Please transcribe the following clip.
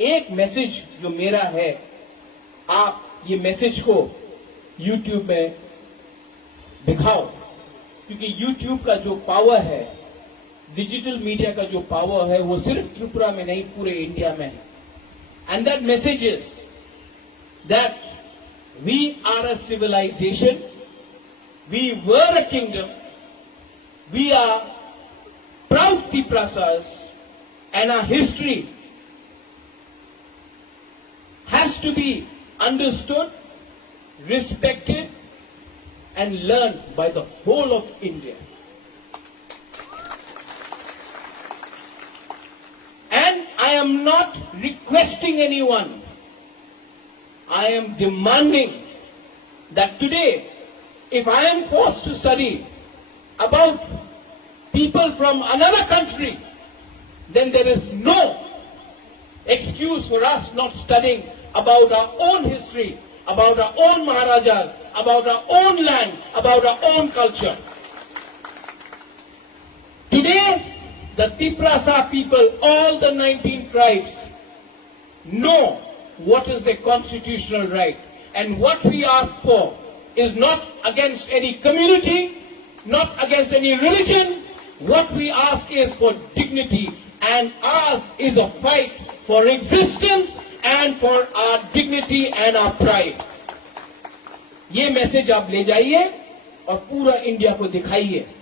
एक मैसेज जो मेरा है, आप ये मैसेज को YouTube में दिखाओ, क्योंकि YouTube का जो पावर है, डिजिटल मीडिया का जो पावर है, वो सिर्फ त्रिपुरा में नहीं पूरे इंडिया में है. And that message is that we are a civilization, we were a kingdom, we are proud Tiprasas, and our history has to be understood, respected, and learned by the whole of India. And I am not requesting anyone. I am demanding that today, if I am forced to study about people from another country, then there is no excuse for us not studying about our own history, about our own Maharajas, about our own land, about our own culture. Today, the Tiprasa people, all the 19 tribes, know what is their constitutional right. And what we ask for is not against any community, not against any religion. What we ask is for dignity, and ours is a fight for existence and for our dignity and our pride. ये message आप ले जाइए और पूरा India को दिखाइए.